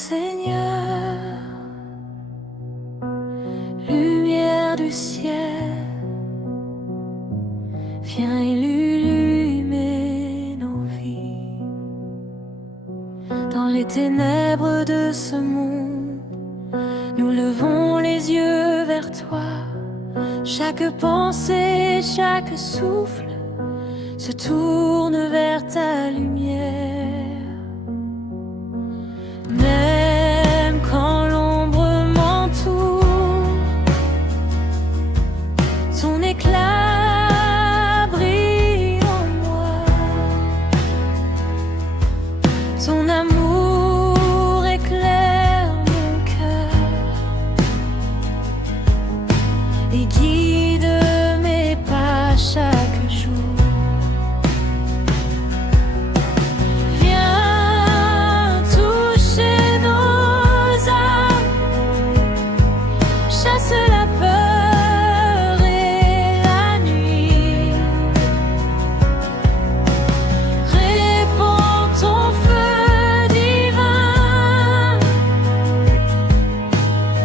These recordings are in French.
Seigneur, lumière du ciel, viens illuminer nos vies. Dans les ténèbres de ce monde, nous levons les yeux vers toi. Chaque pensée, chaque souffle se tourne vers ta lumière. Même quand l'ombre m'entoure, ton éclat brille en moi. Ton amour éclaire mon cœur et guide mes pas chaque jour. Chasse la peur et la nuit, répands ton feu divin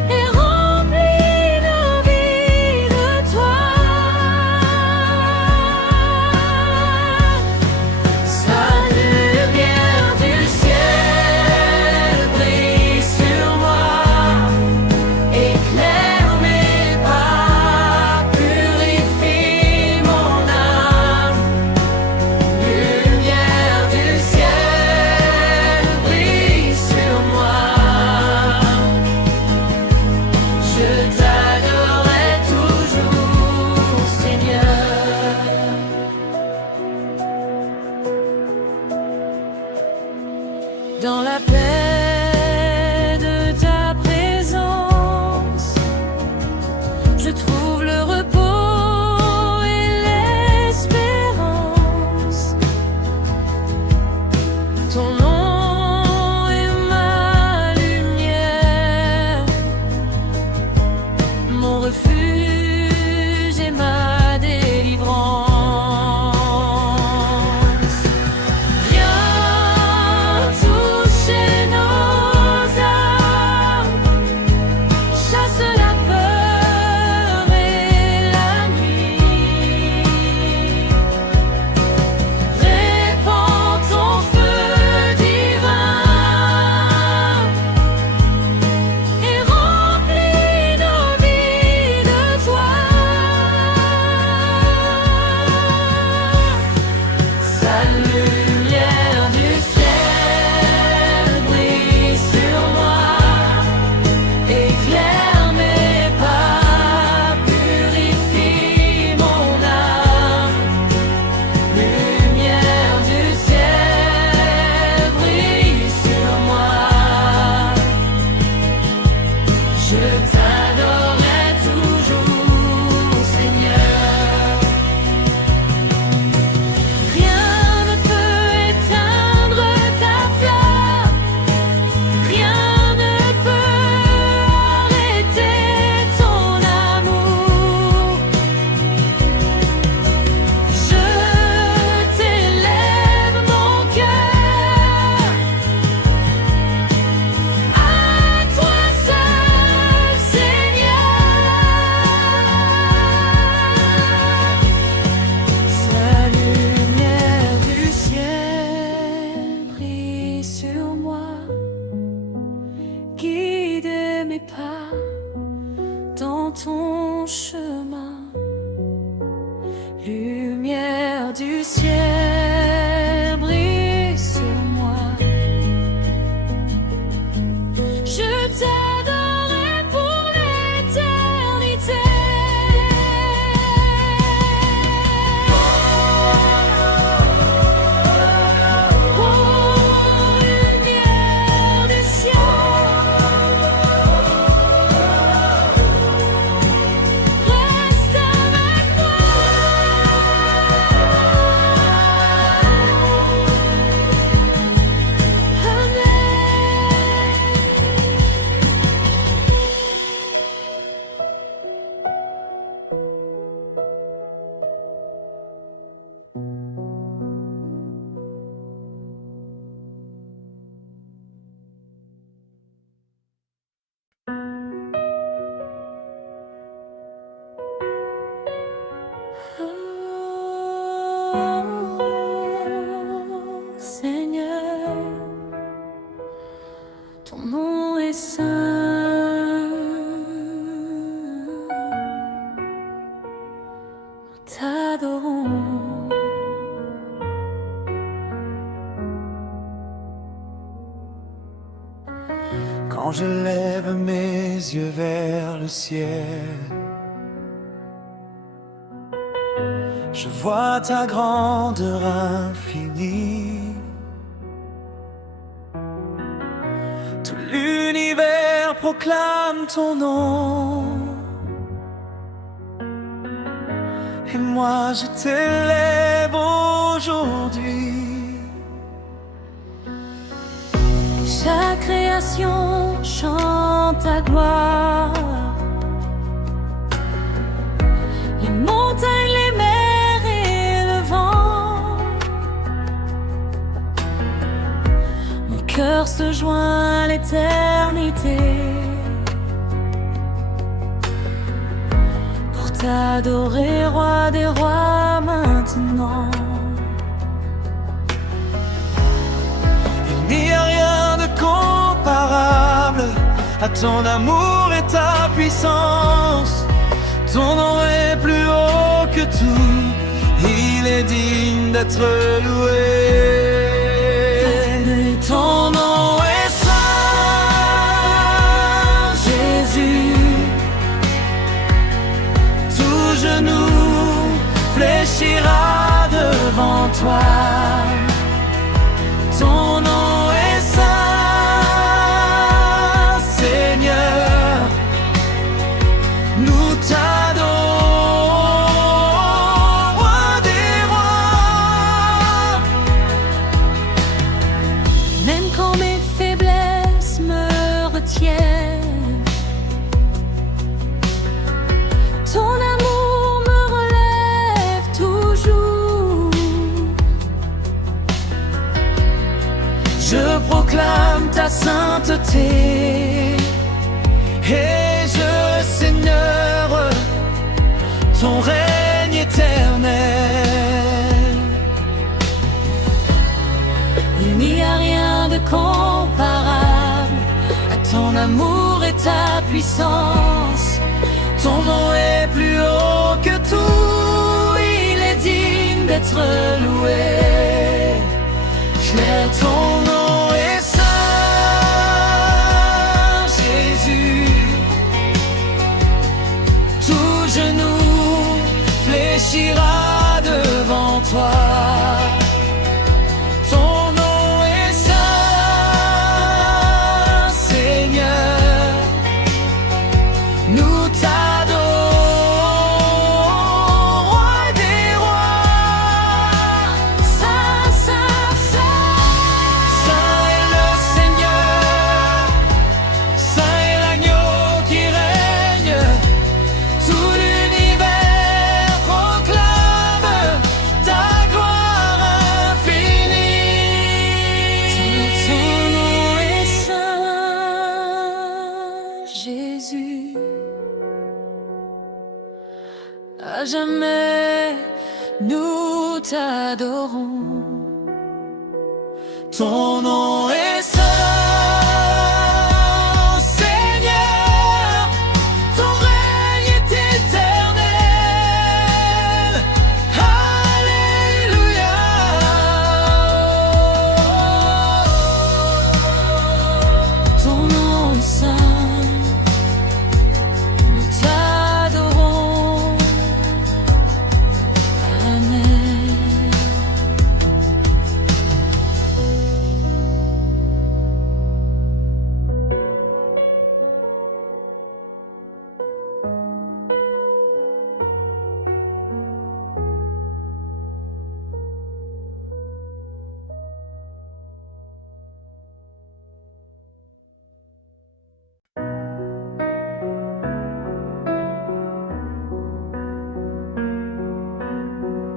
et remplis nos vies de toi. Sa lumière du ciel brille sur moi, éclaire dans la paix de ta présence, je trouve le repos et l'espérance. Ton nom est ma lumière, mon refuge et ma délivrance. Dans ton chemin, lumière du ciel brille sur moi. Je t'adorerai pour l'éternité. Lumière du ciel, reste je lève mes yeux vers le ciel, je vois ta grandeur infinie. Tout l'univers proclame ton nom, et moi je t'élève aujourd'hui. Chaque création chante ta gloire. Les montagnes, les mers et le vent. Mon cœur se joint à l'éternité pour t'adorer, roi des rois, maintenant. Il n'y a rien de comparable à ton amour et ta puissance. Ton nom est plus haut que tout, il est digne d'être loué. Ton nom est saint, Jésus. Tout genou fléchira devant toi. Ton nom est saint, Seigneur. Nous t'adorons, roi des rois. Même quand mes faiblesses me retiennent, ton amour me relève toujours. Je proclame ta sainteté, et je, Seigneur, ton règne éternel. Il n'y a rien de comparable à ton amour et ta puissance. Ton nom est plus haut que tout, il est digne d'être loué. Mais ton nom est saint, Jésus. Tout genou fléchira devant toi. Ton nom est saint, Seigneur. Nous t'adorons, roi des rois. Saint, saint, saint. Saint est le Seigneur, saint est l'agneau qui règne. Tout l'univers proclame ta gloire infinie. Ton nom est saint, Jésus. À jamais nous t'adorons. Ton nom est saint, Seigneur. Ton règne est éternel. Alléluia. Ton nom est saint, nous t'adorons. Amen.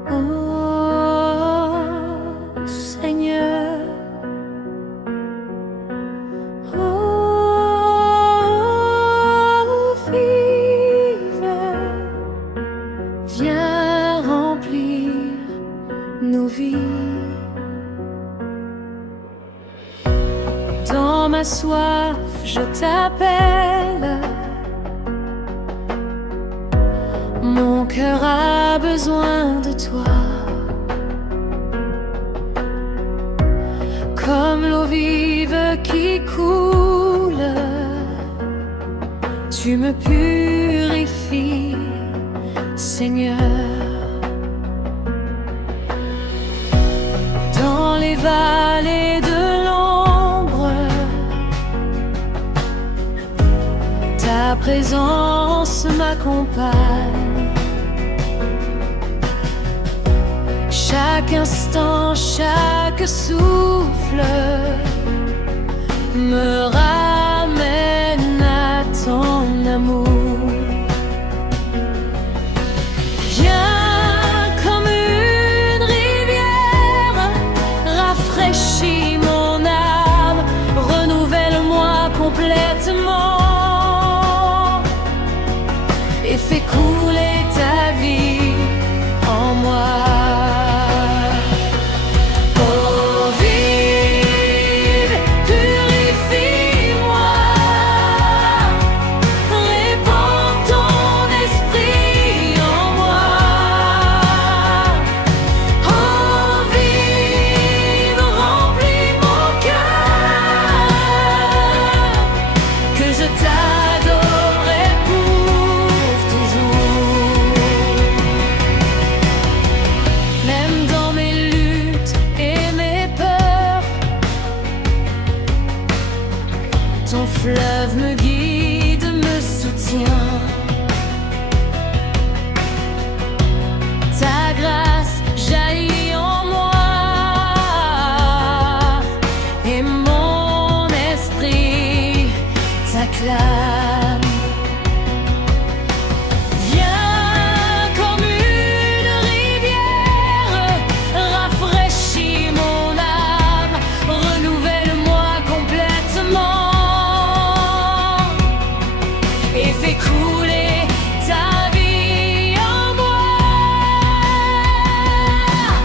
Oh Seigneur, oh vive, viens remplir nos vies. Dans ma soif, je t'appelle. Mon cœur a besoin de toi. Comme l'eau vive qui coule Tu me purifies, Seigneur. Dans les vallées de l'ombre, ta présence m'accompagne. Chaque instant, chaque souffle me ramène à ton amour. Viens comme une rivière, rafraîchis mon âme, renouvelle-moi complètement et fais couler ta vie en moi. Ton fleuve me guide, me soutient. Ta grâce jaillit en moi et mon esprit t'acclame. Viens comme une rivière, rafraîchis mon âme, renouvelle-moi complètement et fais couler ta vie en moi.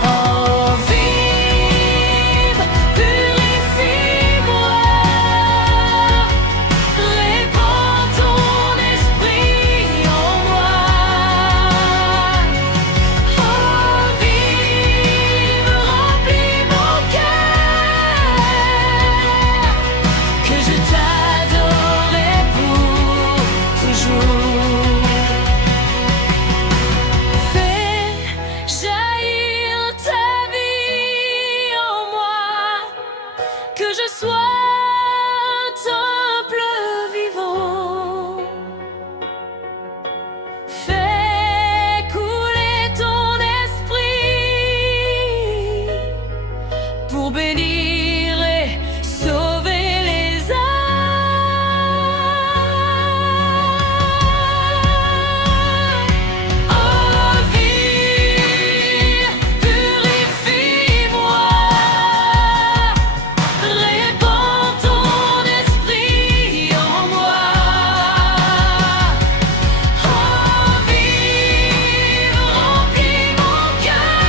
Oh, vive, purifie-moi, répands ton esprit en moi. Oh, vive, remplis mon cœur, que je t'adorerai pour toujours. Fais jaillir ta vie en moi, que je sois un temple vivant. Fais couler ton esprit pour bénir et sauver les âmes. Oh, vive, purifie-moi, répands ton esprit en moi. Oh, vive, remplis mon cœur,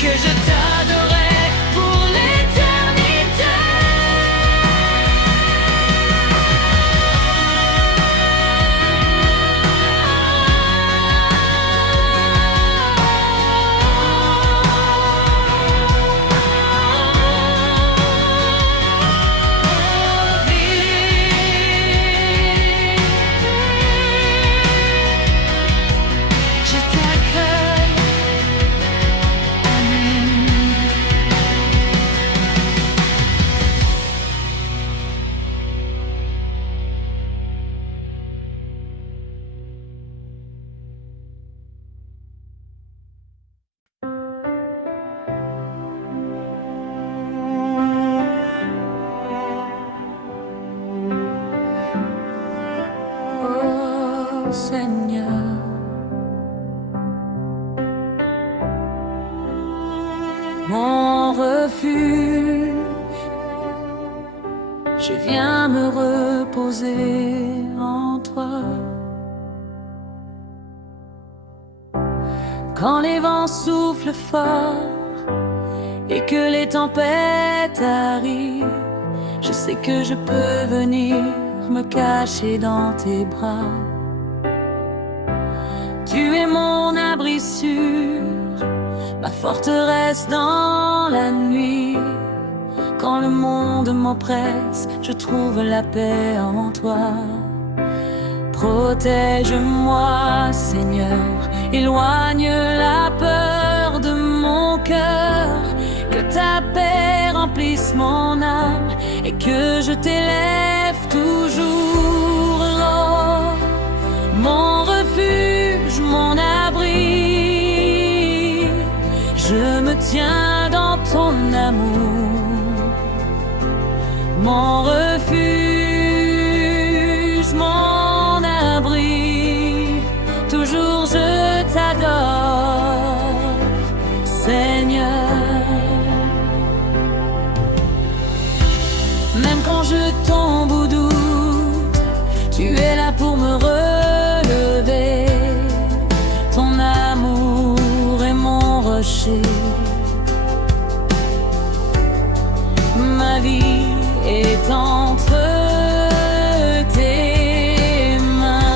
que je t'adorerai pour l'éternité. Je t'accueille, Amen. Oh Seigneur, mon refuge, je viens me reposer en toi. Quand les vents soufflent fort et que les tempêtes arrivent, je sais que je peux venir me cacher dans tes bras. Tu es mon abri sûr, ma forteresse dans la nuit. Quand le monde m'oppresse, je trouve la paix en toi. Protège-moi, Seigneur, éloigne la peur de mon cœur. Que ta paix remplisse mon âme et que je t'élève toujours. Oh, mon refuge, mon abri, je me tiens dans ton amour. Mon refuge, mon abri, toujours je t'adore, Seigneur. Même quand je tombe ou doute, tu es là pour me relever. Ton amour est mon rocher. Ma vie est entre tes mains.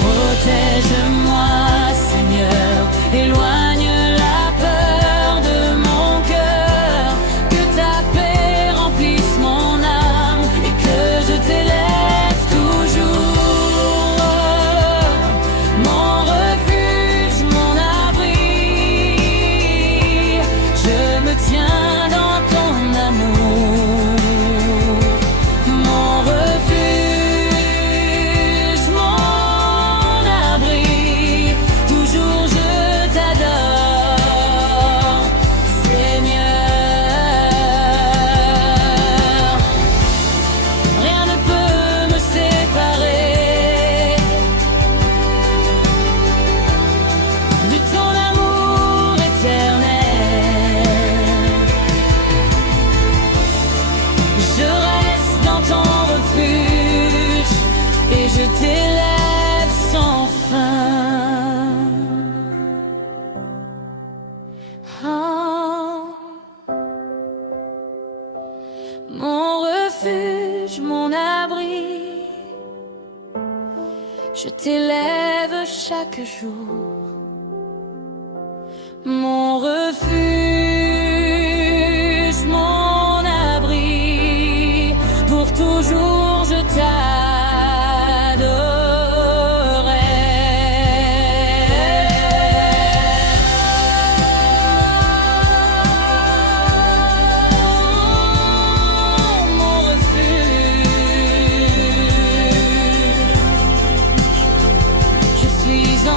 Protège-moi, Seigneur, éloigne la peur de mon cœur. Que ta paix remplisse mon âme et que je t'élève toujours. Mon refuge, mon abri, je me tiens dans ton amour. Mon refuge, mon abri, toujours je t'adore, Seigneur. Rien ne peut me séparer de ton amour éternel. Je reste dans ton refuge et je t'élève sans fin. Oh, mon refuge, mon abri, je t'élève chaque jour. Mon refuge, mon abri, pour toujours je t'adorerai. Mon refuge, je suis en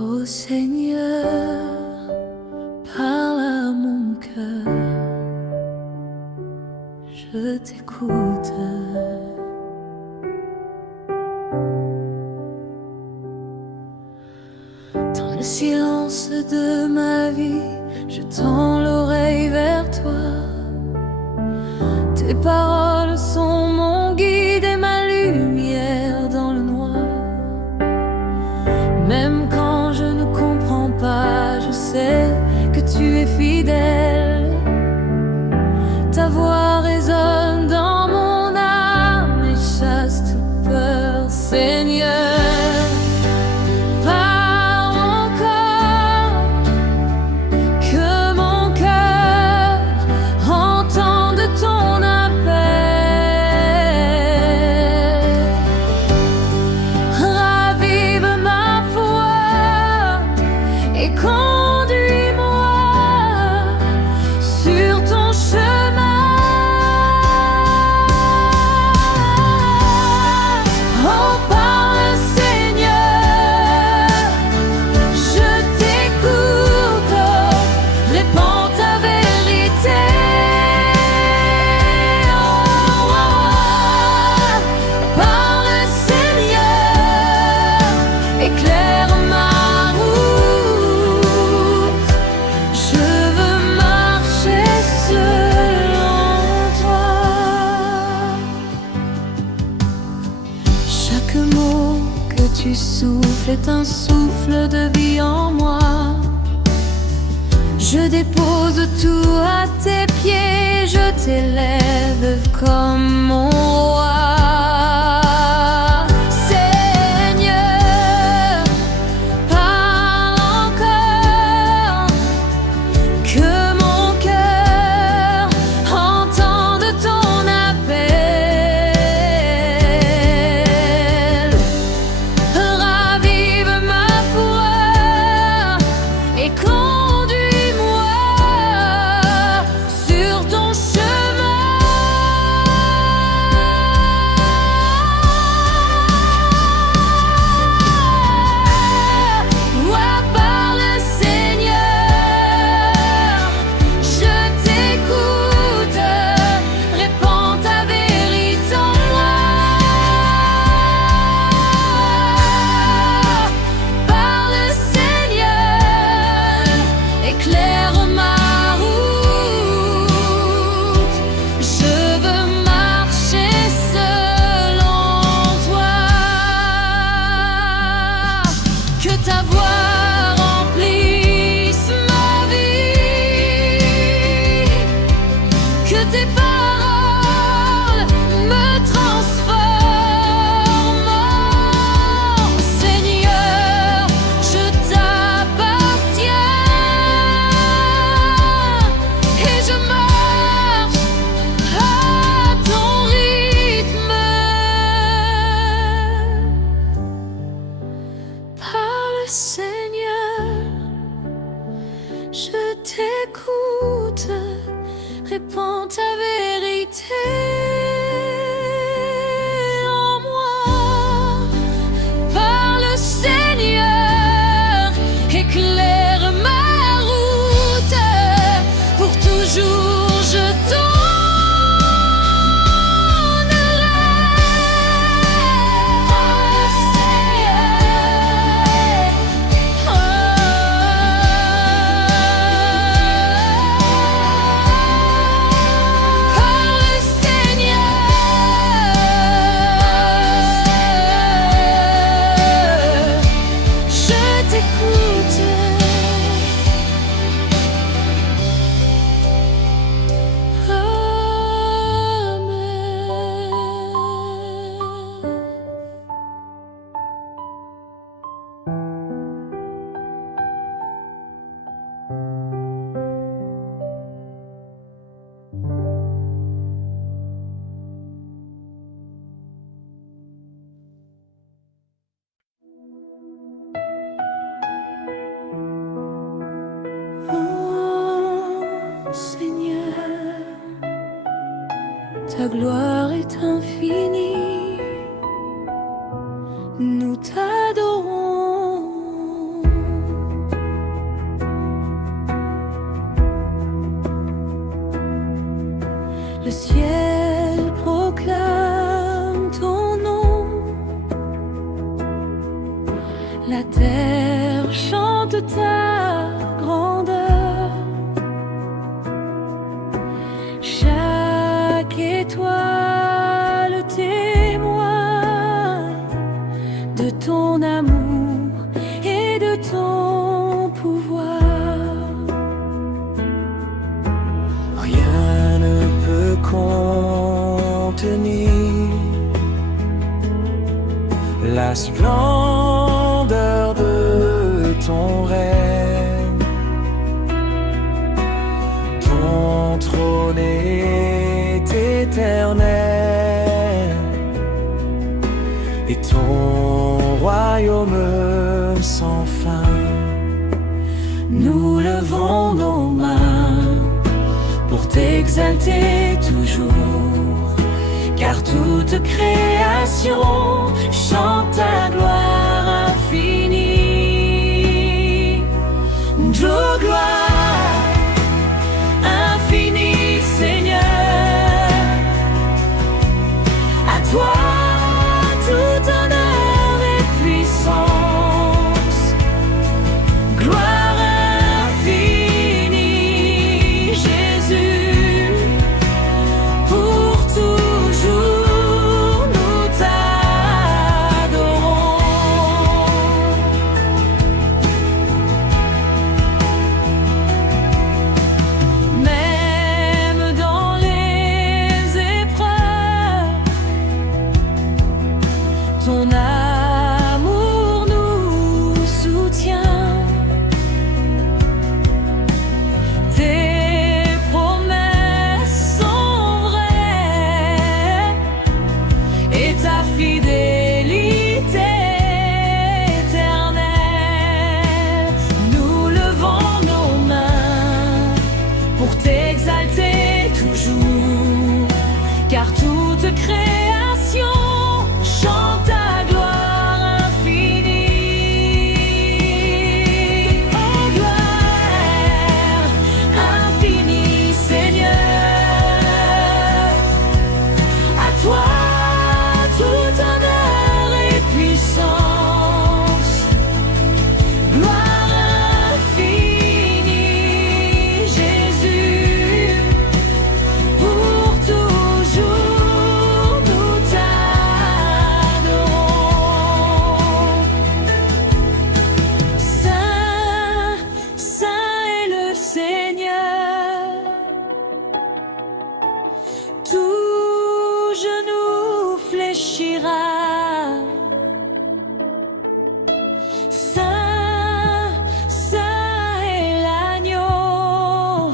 Oh Seigneur, parle à mon cœur, je t'écoute. Dans le silence de ma vie, je tends l'oreille vers toi. Tes paroles sont mon guide et ma lumière dans le noir. Même quand je ne comprends pas, je sais que tu es fidèle. Ta voix résonne dans mon âme et chasse toute peur, Seigneur. Parle encore, que mon cœur entende ton appel. Ravive ma foi et conduis-moi sur ton chemin. Oh, parle tu souffles est un souffle de vie en moi. Je dépose tout à tes pieds, je t'élève comme mon roi. Seigneur, parle encore, que mon cœur entende ton appel. Ravive ma foi et conduis-moi sur ton chemin. Ouais, parle Seigneur, je t'écoute, répands ta vérité en moi. Parle Seigneur, éclaire ma route. Je veux marcher selon toi. Que ta voix remplisse ma vie, que tes paroles me transforment. Seigneur, je t'appartiens et je marche à ton rythme. Parle Seigneur, je t'écoute, répands ta vérité en moi. Parle Seigneur, éclaire ma route, pour toujours je Seigneur, ta gloire est infinie, nous t'adorons. Le ciel proclame ton nom, la terre chante ta grandeur. Chaque étoile témoigne de ton amour et de ton pouvoir. Rien ne peut contenir la splendeur de ton règne. Ton trône est éternel et ton royaume sans fin. Nous levons nos mains pour t'exalter toujours, car toute création chante ta gloire infinie. De gloire infinie, Seigneur, à toi tout honneur et puissance. Gloire infinie, Jésus, pour toujours nous t'adorons. Ton amour nous soutient. Tes promesses sont vraies et ta fidélité éternelle. Nous levons nos mains pour t'exalter toujours, car toute création chante ta gloire infinie. Oh, gloire infinie, Seigneur. À toi tout honneur et puissance. Gloire infinie, Jésus. Pour toujours nous t'adorons. Saint, Saint est le Seigneur. Tout genou fléchira. Saint, Saint est l'agneau,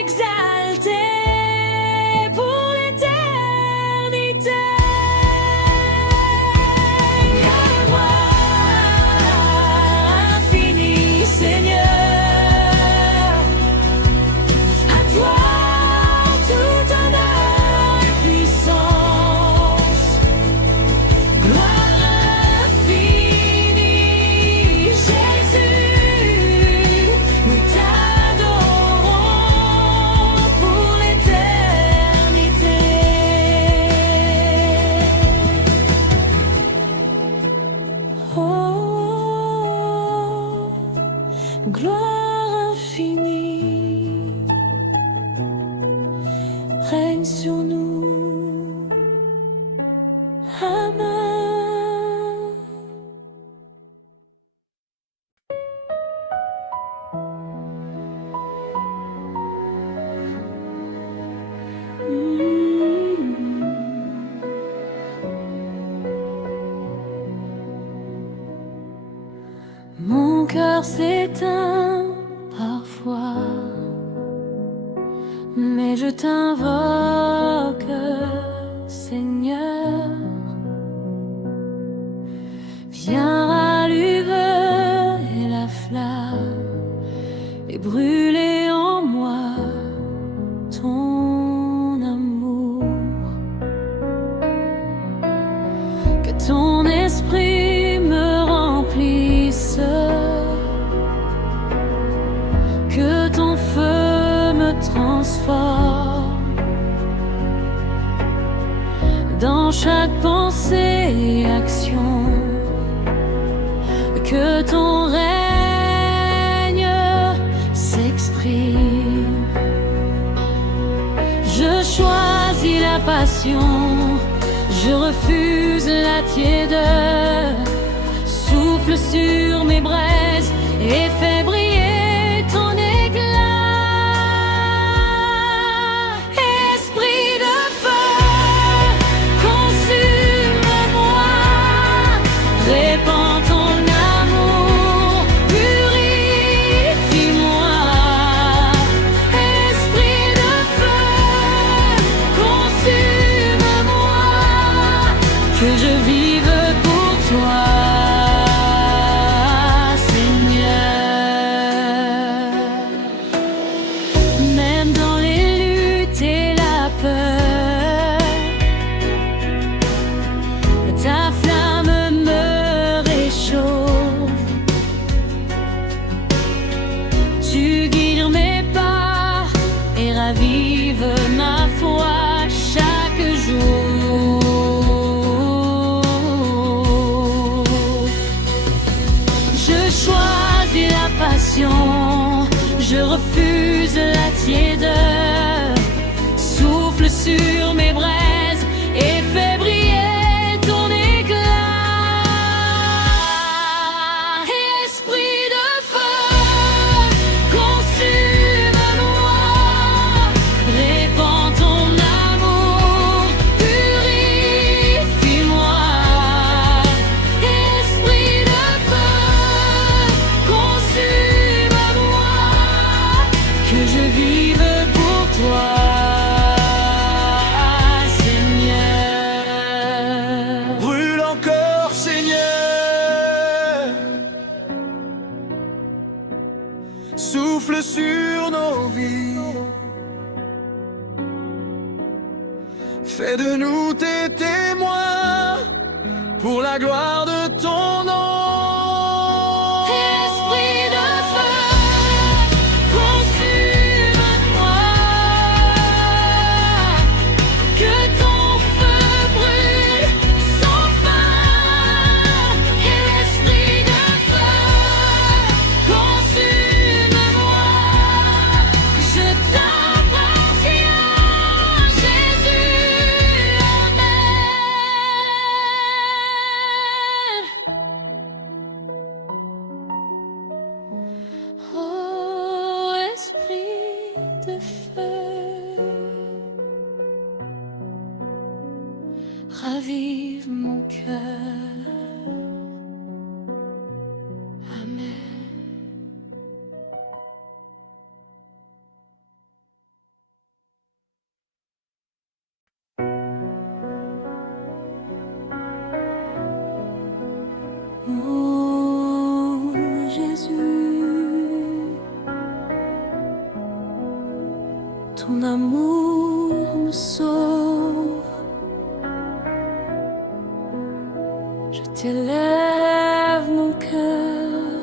exalté pour l'éternité. Gloire infinie, Seigneur. À toi tout honneur et puissance. Gloire infinie, Jésus. Nous t'adorons pour l'éternité. Oh, gloire infinie, règne sur nous. Amen. Mon cœur s'éteint parfois, mais je t'invoque, Seigneur. Viens rallumer la flamme et brûler en moi ton amour. Que ton esprit me remplisse, que ton feu me transforme dans chaque pensée et action. Que ton règne s'exprime. Je choisis la passion, je refuse la tiédeur. Souffle sur mes braises et fais briller ton éclat. Esprit de feu, consume-moi, répands ton amour, purifie-moi. Esprit de feu, consume-moi, que je vive pour toi, Seigneur. Même dans les luttes et la peur, ta flamme me réchauffe. Tu guides mes pas et ravives ma foi chaque jour. Je choisis la passion, je refuse la tiédeur. Souffle sur mes braises et fais briller ton éclat. Esprit de feu, consume-moi, répands ton amour, purifie-moi. fais de nous tes témoins pour la gloire de ton nom. Esprit de feu, consume-moi, que ton feu brûle sans fin. Esprit de feu, consume-moi, je t'appartiens, Jésus, Amen. Oh, esprit de feu, ravive mon cœur. Amen. Oh Jésus, ton amour me sauve. Je t'élève mon cœur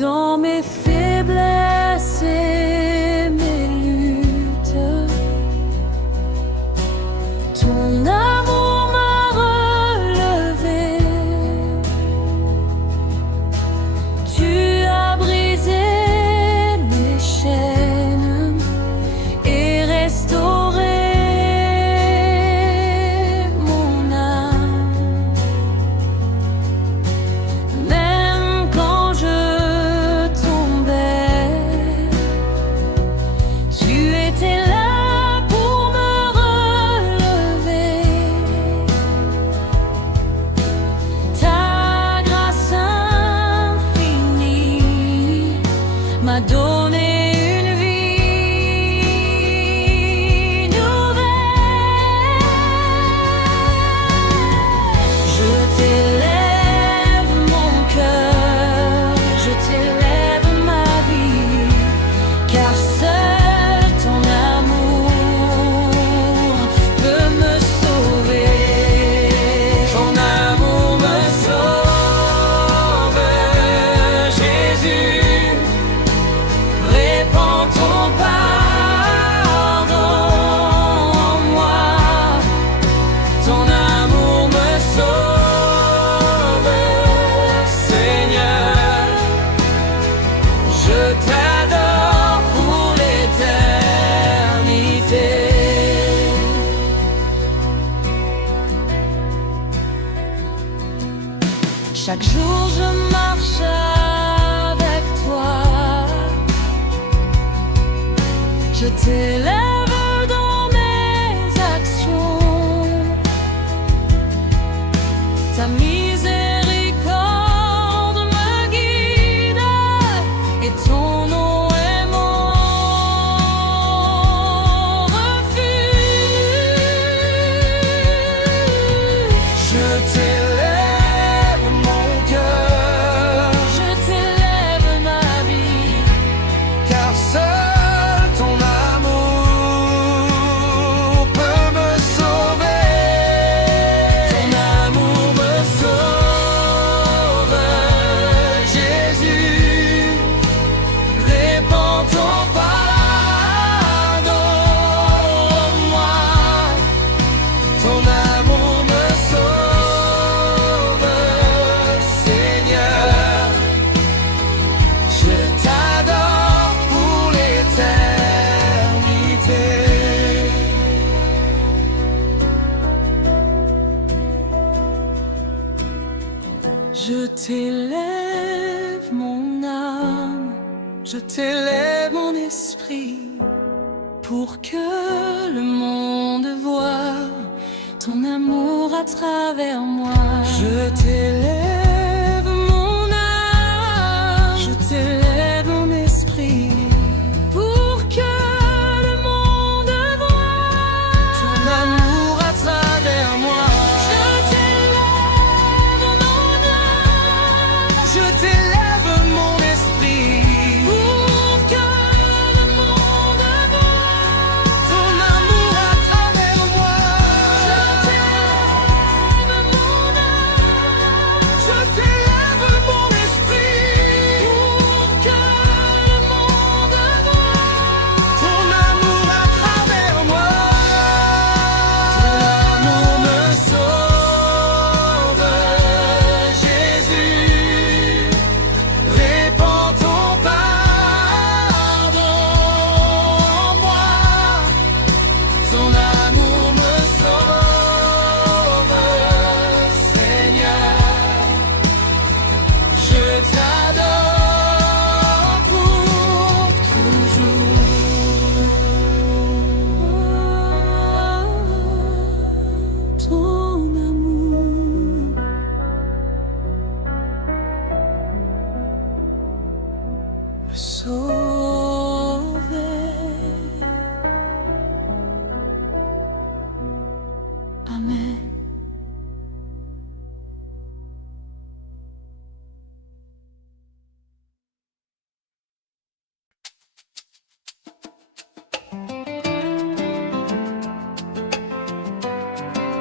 dans mes faiblesses et mes luttes. Ton amour m'a relevé. Tu as brisé mes chaînes et restauré mon âme. Même quand je tombais, tu étais là pour me relever. Ta grâce infinie m'a donné une vie nouvelle. Je t'élève mon cœur, je t'élève ma vie, car seul ton amour peut me sauver. Ton amour me sauve, Jésus. Répands ton pardon en moi. Ton amour me sauve, Seigneur. Je t'adore pour l'éternité. Chaque jour je marche avec toi. Je t'élève dans mes actions. Ta miséricorde me guide et ton nom est mon refuge. Je t'élève mon cœur, Je t'élève ma vie, car seul ton amour peut me sauver. Ton amour me sauve, Jésus. Répands ton pardon en moi. Ton amour me sauve, Seigneur. Je t'adore pour l'éternité. je t'élève mon âme, je t'élève mon esprit, pour que le monde voie ton amour à travers moi. Je t'élève mon âme, je t'élève mon esprit, pour que le monde voie Ton amour à travers moi. Je t'élève mon âme, Je t'élève mon esprit, pour que le monde voie Amen.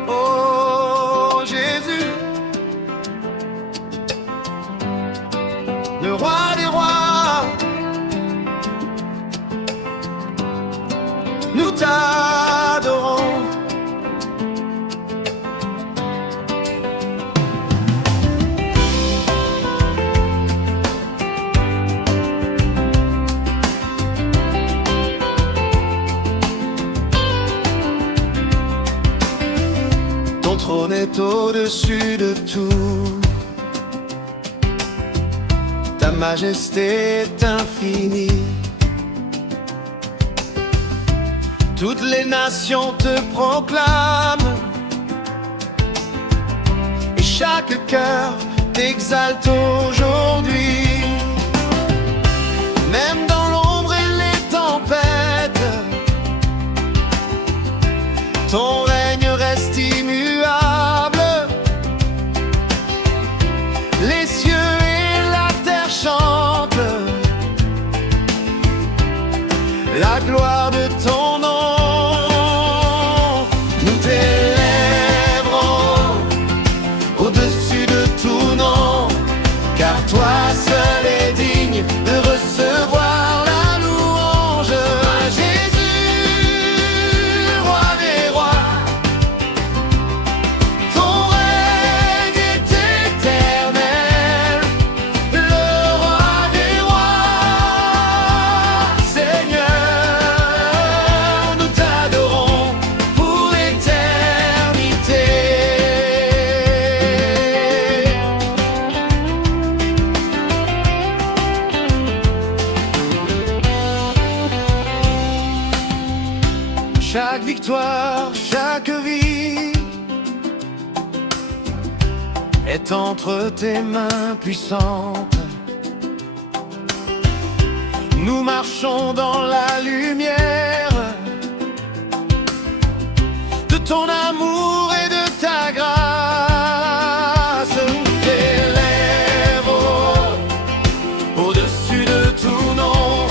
Oh Jésus, le roi des rois, nous t'adorons. Ton trône est au-dessus de tout. Ta majesté est infinie. Toutes les nations te proclament, et chaque cœur t'exalte aujourd'hui. Même dans l'ombre et les tempêtes, ton règne reste immuable. Les cieux et la terre chantent la gloire de ton nom. Nous t'élèverons au-dessus de tout nom, car toi seul est digne de recevoir la louange. Jésus, roi des rois, ton règne est éternel. Le roi des rois, Seigneur, nous t'adorons pour l'éternité. Chaque victoire, chaque vie est entre tes mains puissantes. Nous marchons dans la lumière de ton amour et de ta grâce. Nous t'élèverons au-dessus de tout nom,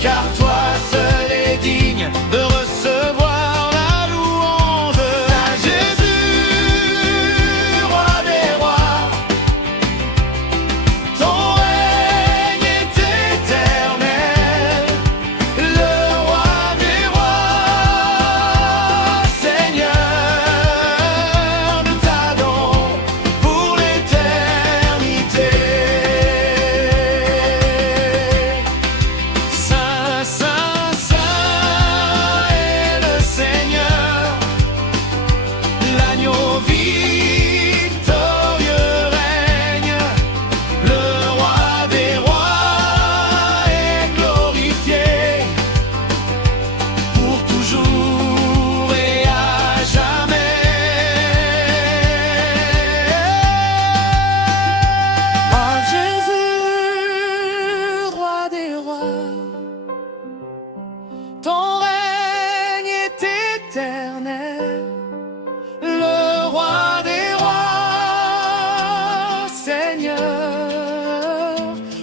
car toi seul est digne de recevoir la louange. À Jésus, roi des rois, ton règne est éternel. Le roi des rois, Seigneur, nous t'adorons pour l'éternité. Saint, Saint, Saint est le Seigneur, l'agneau victorieux règne. Le roi des rois est glorifié pour toujours et à jamais. Ah Jésus, roi des rois, ton règne est éternel. Le roi des rois, Seigneur,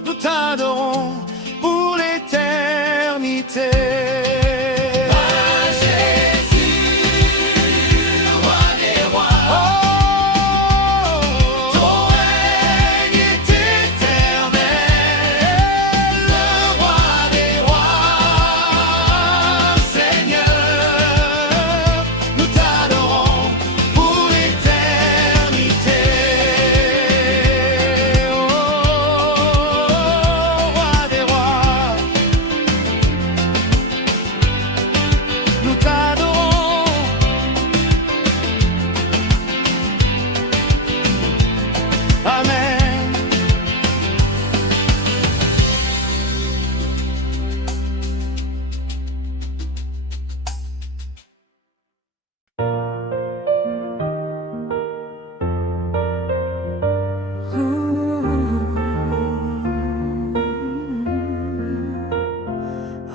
nous t'adorons pour l'éternité. À Jésus, roi des rois, ton règne est éternel. Le roi des rois, Seigneur, nous t'adorons pour l'éternité. Oh, roi des rois, nous t'adorons. Amen.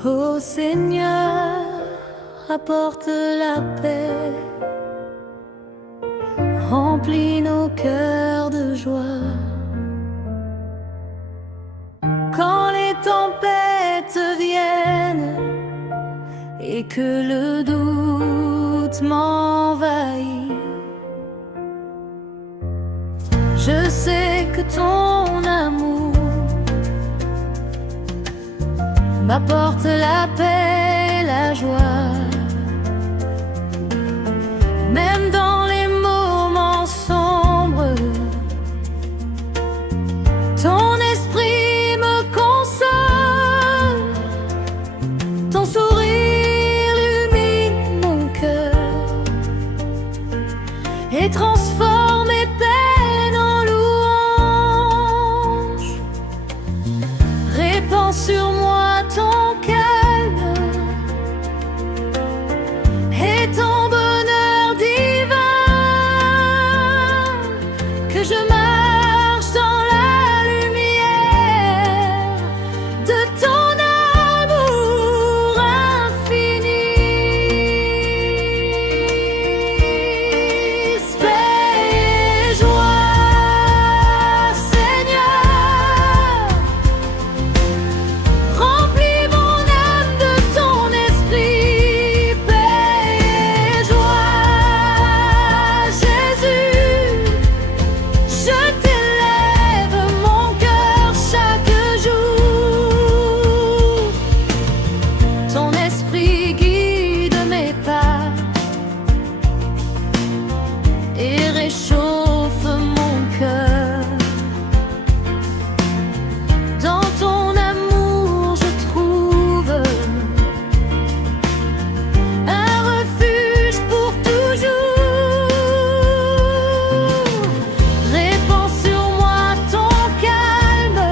Ô Seigneur, apporte la paix remplit nos cœurs de joie. Quand les tempêtes viennent et que le doute m'envahit, je sais que ton amour m'apporte la paix et la joie. Même dans les moments sombres, ton esprit me console. Ton sourire illumine mon cœur et transforme mes peines en louanges. Répands sur moi ton calme et ton bonheur divin. Que je marche dans la lumière de ton amour infini. Paix et joie, Seigneur, remplis mon âme de ton esprit. Paix et joie, Jésus, je t'élève mon cœur chaque jour. Ton esprit guide mes pas et réchauffe mon cœur. Dans ton amour je trouve un refuge pour toujours. Répands sur moi ton calme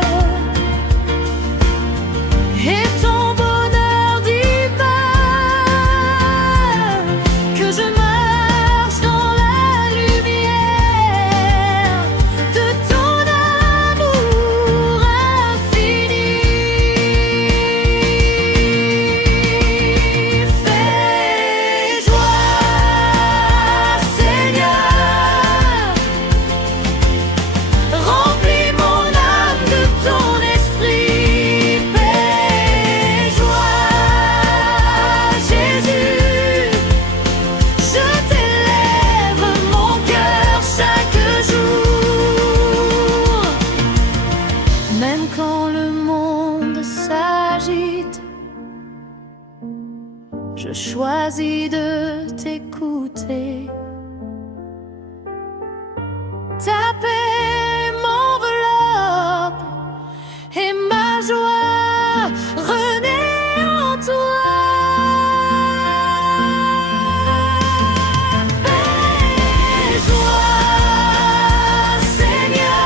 et ton bonheur divin. Que je marche dans la lumière de ton amour infini. Paix et joie, Seigneur, remplis mon âme de ton esprit. Paix et joie, Jésus, je t'élève mon cœur chaque jour. Même quand le monde s'agite, je choisis de t'écouter. Ta paix m'enveloppe et ma joie renaît en toi. Paix et joie, Seigneur,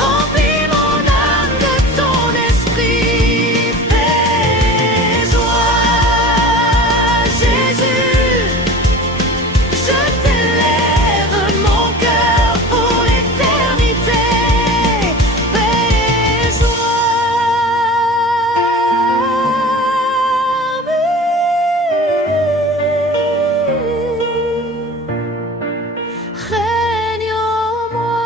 remplis mon âme de ton esprit. Paix et joie, Jésus, je t'élève mon cœur pour l'éternité. Paix et joie, règne en moi.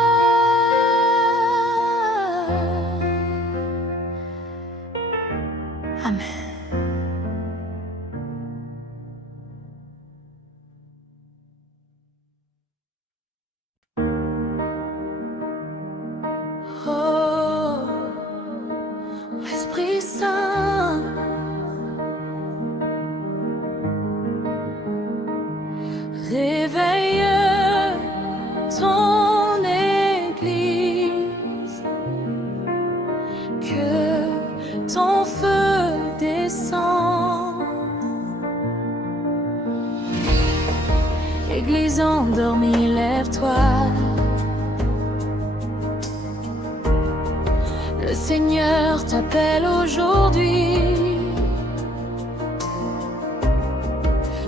Amen. Oh, Esprit Saint, réveille ton Église, que ton feu descend. Église endormie, lève-toi. Le Seigneur t'appelle aujourd'hui.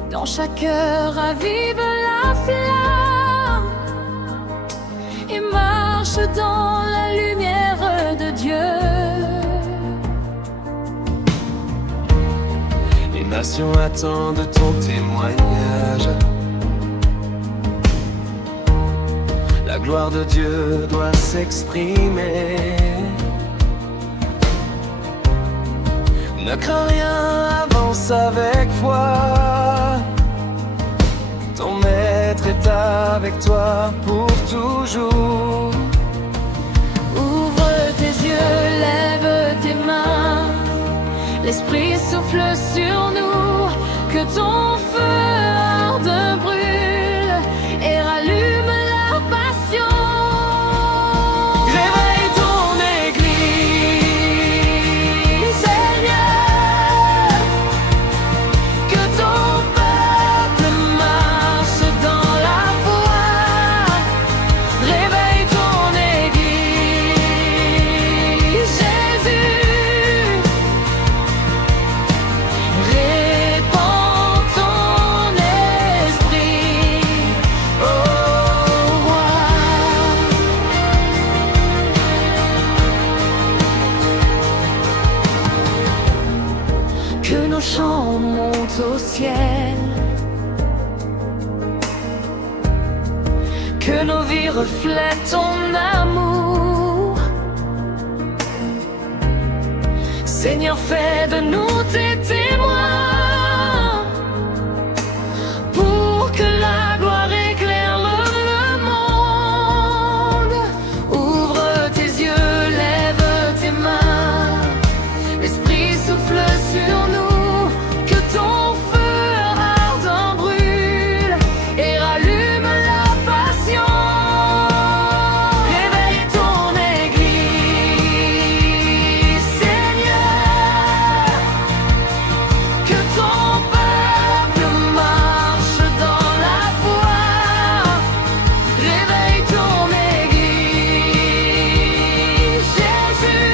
Dans chaque cœur ravive la flamme et marche dans la lumière de Dieu. Les nations attendent ton témoignage. gloire de Dieu doit s'exprimer. Ne crains rien, avance avec foi. Ton maître est avec toi pour toujours. Ouvre tes yeux, lève tes mains. L'Esprit souffle sur nous, que ton feu ardent brûle et rallume la passion. Réveille ton Église, Seigneur, que ton peuple marche dans la foi. Réveille ton Église, Jésus. Répands ton esprit, ô roi. Que nos chants montent au ciel, que nos vies reflètent ton amour. Seigneur, fais de nous tes témoins, pour que la gloire éclaire le monde. Ouvre tes yeux, lève tes mains. L'Esprit souffle sur nous, que ton feu ardent brûle et rallume la passion. Réveille ton Église, Seigneur, que ton peuple marche dans la foi. Réveille ton Église, Jésus.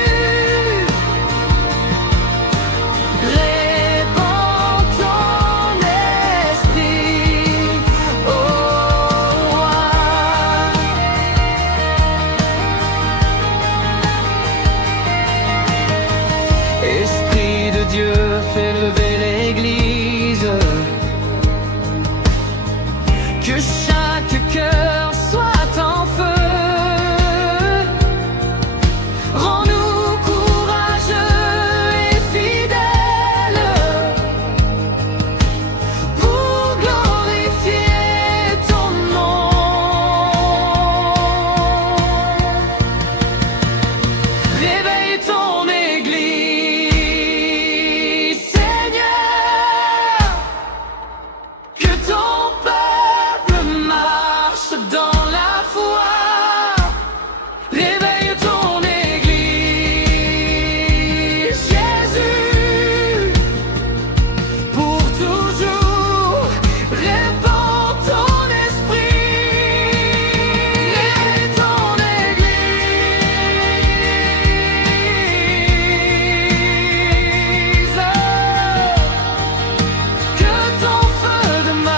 Répands ton esprit, ô roi. Esprit de Dieu, fais lever l'Église, que chaque cœur soit en feu. Rends-nous courageux et fidèles pour glorifier ton nom. Réveille ton Église, Seigneur, que ton peuple marche dans la foi. Réveille ton Église, Jésus, pour toujours. Répands ton esprit. Réveille ton Église, que ton feu demeure.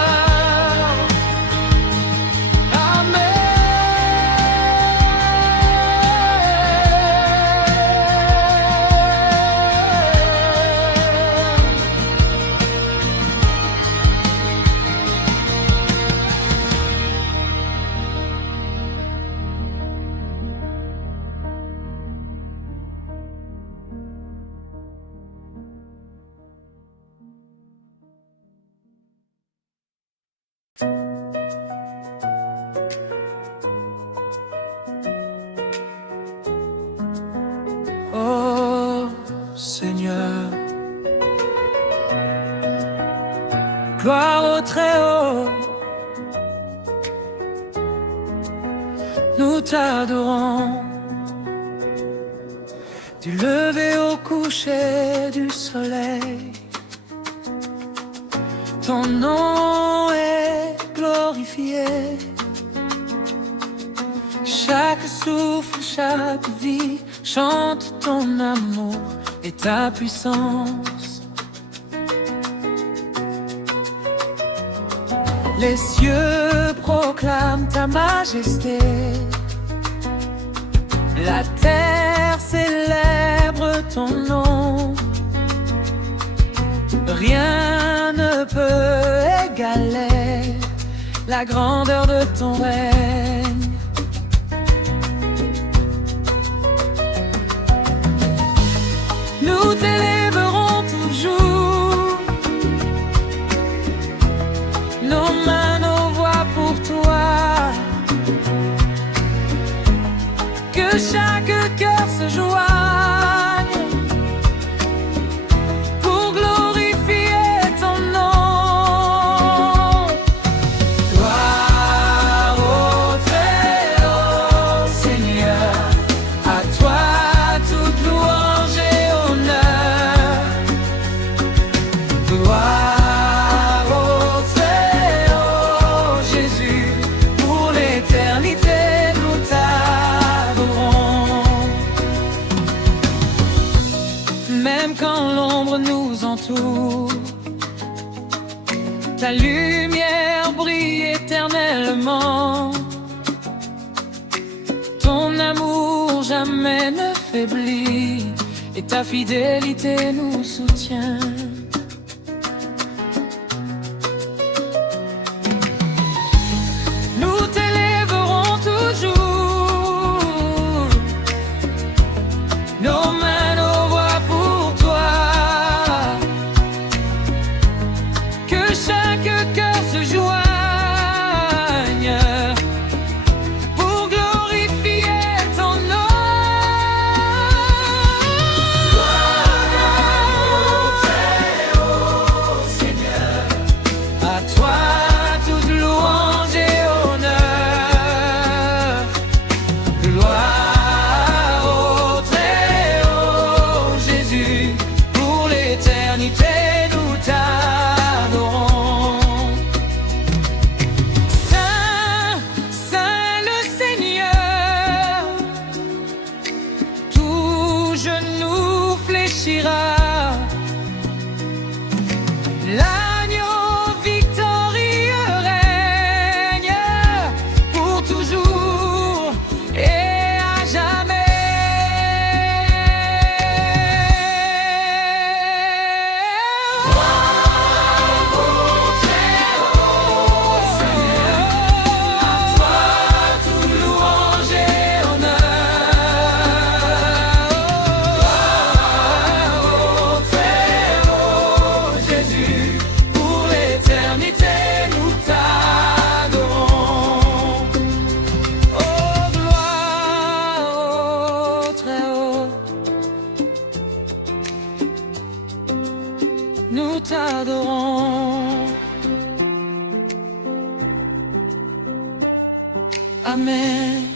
Oh Seigneur, gloire au Très-Haut, nous t'adorons. Du lever au coucher du soleil, ton nom est glorifié. Chaque souffle, chaque vie chante ton amour et ta puissance. Les cieux proclament ta majesté, la terre célèbre ton nom. Rien ne peut égaler la grandeur de ton règne. nos mains, nos voix pour toi. Que chaque cœur se joigne pour glorifier ton nom. Gloire au Très-Haut, Seigneur, à toi toute louange et honneur. Gloire au Très-Haut, Jésus, pour l'éternité nous t'adorons. Même quand l'ombre nous entoure, ta lumière brille éternellement. Ton amour jamais ne faiblit et ta fidélité nous soutient. Nous t'élèverons toujours, nos mains, nos voix pour toi. Que chaque cœur se joigne pour glorifier ton nom. Seigneur, à toi toute louange et honneur. Gloire au Très-Haut, Jésus, pour l'éternité nous t'adorons. Saint, Saint le Seigneur, tout genou fléchira. L'agneau victorieux règne pour toujours et à jamais. Gloire au Très-Haut, Seigneur, à toi toute louange et honneur. Gloire au Très-Haut, Jésus, pour l'éternité nous t'adorons. Oh, gloire au Très-Haut, nous t'adorons. Amen.